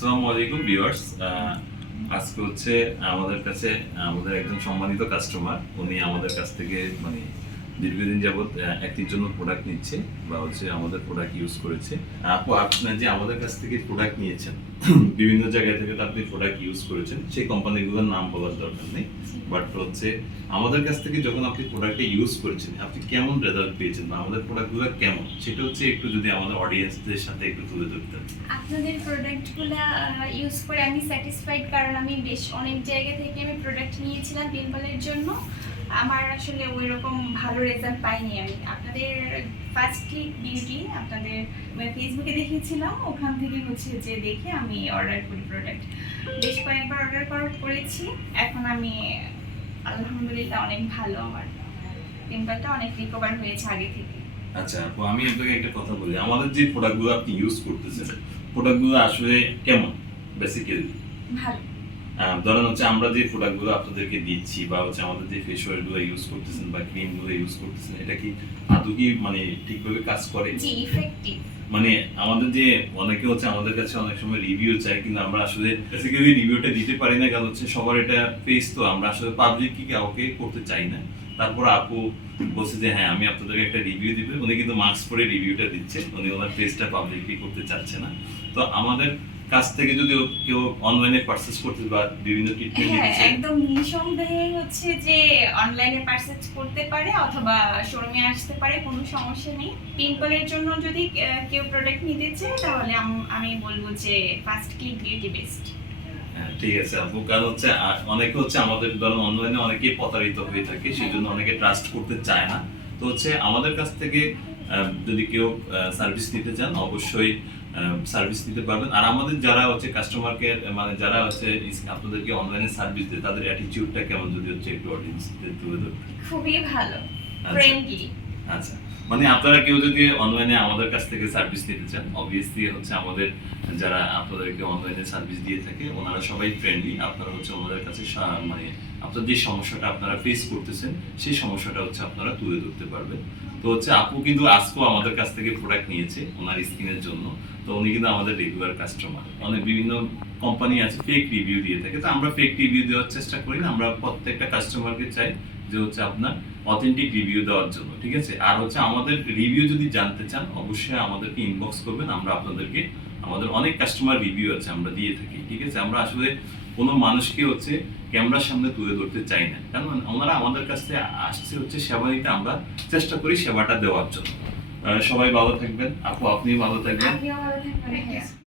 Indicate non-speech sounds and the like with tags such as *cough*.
আসসালামু আলাইকুম, ভিউয়ার্স। আজকে হচ্ছে আমাদের কাছে, আমাদের একজন সম্মানিত কাস্টমার। উনি আমাদের কাছ থেকে মানে দীর্ঘদিন যাবৎ একটির জন্য প্রোডাক্ট নিচ্ছে বা হচ্ছে আমাদের প্রোডাক্ট ইউজ করেছে। আপু, আপনার যে আমাদের কাছ থেকে প্রোডাক্ট নিয়েছেন, *clears throat* বিভিন্ন জায়গা থেকে তো আপনি প্রোডাক্ট ইউজ করেছেন, সেই কোম্পানিগুলোর নাম বলার দরকার নেই। বাট হচ্ছে আমাদের কাছ থেকে যখন আপনি প্রোডাক্টটা ইউজ করেছেন, আপনি কেমন রেজাল্ট পেয়েছেন বা আমাদের প্রোডাক্টগুলো কেমন? সেটা হচ্ছে একটু যদি আমাদের অডিয়েন্সদের সাথে একটু তুলে ধরতেন আপনাদের প্রোডাক্টগুলো ইউজ করে আমি স্যাটিসফাইড কারণ আমি বেশ অনেক জায়গা থেকে আমি প্রোডাক্ট নিয়েছিলাম পিম্পলের জন্য। আমার আসলে ওই রকম ভালো রেজাল্ট পাইনি আমি। আপনাদের ফার্স্ট ক্লিক বিউটি আপনাদের ফেসবুকে দেখেছিলাম ওখান থেকে হচ্ছে যে দেখে আমি অর্ডার করি প্রোডাক্ট বেশ কয়েকবার অর্ডার করার করেছি। এখন আমি আলহামদুলিল্লাহ অনেক ভালো আমার। পিম্পলটা অনেক রিকভার হয়েছে আগে থেকে। আচ্ছা আপু আমি আপনাকে একটা কথা বলি। আমাদের যে প্রোডাক্টগুলো আপনি ইউজ করতেছেন প্রোডাক্টগুলো আসলে কেমন বেসিক্যালি ভালো। ধরেন হচ্ছে আমরা যে প্রোডাক্টগুলো আপনাদেরকে দিচ্ছি বা হচ্ছে আমাদের যে ফেস ওয়াশগুলো ইউজ করতেছেন বা ক্রিমগুলো ইউজ করতেছেন এটা কি আদৌ কি মানে ঠিকভাবে কাজ করে? জি ইফেক্টিভ মানে আমাদের যে অনেকে হচ্ছে আমাদের কাছে অনেক সময় রিভিউ চাই কিন্তু আমরা আসলে বেসিক্যালি রিভিউটা দিতে পারি না কারণ হচ্ছে সবার এটা পেজ তো আমরা আসলে পাবলিক কি কাউকে করতে চাই না। তারপর আপু বলছে যে হ্যাঁ আমি আপনাদেরকে একটা রিভিউ দিবে। উনি কিন্তু মাস্ক পরে রিভিউটা দিচ্ছে উনি ওনার পেজটা পাবলিকলি করতে চাচ্ছে না। তো আমাদের কাছ থেকে যদি কেউ অনলাইনে পারচেস করতে বা বিভিন্ন ট্রিটমেন্ট হ্যাঁ নিতে চায়? একদম নিঃসন্দেহে হচ্ছে যে অনলাইনে পারচেজ করতে পারে অথবা শোরুমে আসতে পারে কোনো সমস্যা নেই। পিম্পলের জন্য যদি কেউ প্রোডাক্ট নিতে চায় তাহলে আমি বলব যে ফার্স্ট ক্লিক বিউটি বেস্ট হ্যাঁ, ঠিক আছে আপু। কারণ হচ্ছে অনেকে হচ্ছে আমাদের ধরুন অনলাইনে অনেকে প্রতারিত হয়ে থাকে সেই জন্য অনেকে ট্রাস্ট করতে চায় না। তো হচ্ছে আমাদের কাছ থেকে যদি কেউ সার্ভিস নিতে চান অবশ্যই সার্ভিস দিতে পারবেন। আর আমাদের যারা হচ্ছে কাস্টমার কেয়ার মানে যারা হচ্ছে আপনাদেরকে অনলাইনে সার্ভিস দেয় তাদের অ্যাটিটিউডটা কেমন? যদি হচ্ছে একটু অডিয়েন্সদের তুলে ধরতে। খুবই ভালো। আচ্ছা। ফ্রেন্ডলি আচ্ছা। মানে আপনারা কেউ যদি অনলাইনে আমাদের কাছ থেকে সার্ভিস নিতে চান অবভিয়াসলি হচ্ছে আমাদের যারা আপনাদেরকে অনলাইনে সার্ভিস দিয়ে থাকে, ওনারা সবাই ফ্রেন্ডলি আপনারা হচ্ছে ওনাদের কাছে মানে আপনার যে সমস্যাটা আপনারা ফেস করতেছেন, সেই সমস্যাটা হচ্ছে আপনারা তুলে ধরতে পারবেন। তো হচ্ছে আপু কিন্তু আজকেও আমাদের কাছ থেকে প্রোডাক্ট নিয়েছে ওনার স্কিনের জন্য। তো উনি কিন্তু আমাদের রেগুলার কাস্টমার অনেক বিভিন্ন কোম্পানি আছে ফেক রিভিউ দিয়ে থাকে। তো আমরা ফেক রিভিউ দেওয়ার চেষ্টা করি না। আমরা প্রত্যেকটা কাস্টমারকে চাই যে হচ্ছে আপনার অথেন্টিক রিভিউ দেওয়ার জন্য ঠিক আছে? আর হচ্ছে আমাদের রিভিউ যদি জানতে চান অবশ্যই আমাদেরকে ইনবক্স করবেন আমরা আপনাদেরকে আমাদের অনেক কাস্টমার রিভিউ আছে আমরা দিয়ে থাকি ঠিক আছে? আমরা আসলে কোনো মানুষকে হচ্ছে ক্যামেরার সামনে তুলে ধরতে চাই না। কারণ ওনারা আমাদের কাছে আসছে হচ্ছে সেবা নিতে আমরা চেষ্টা করি সেবাটা দেওয়ার জন্য। আহ, সবাই ভালো থাকবেন। আপু আপনি ভালো থাকবেন। আপনিও ভালো থাকবেন।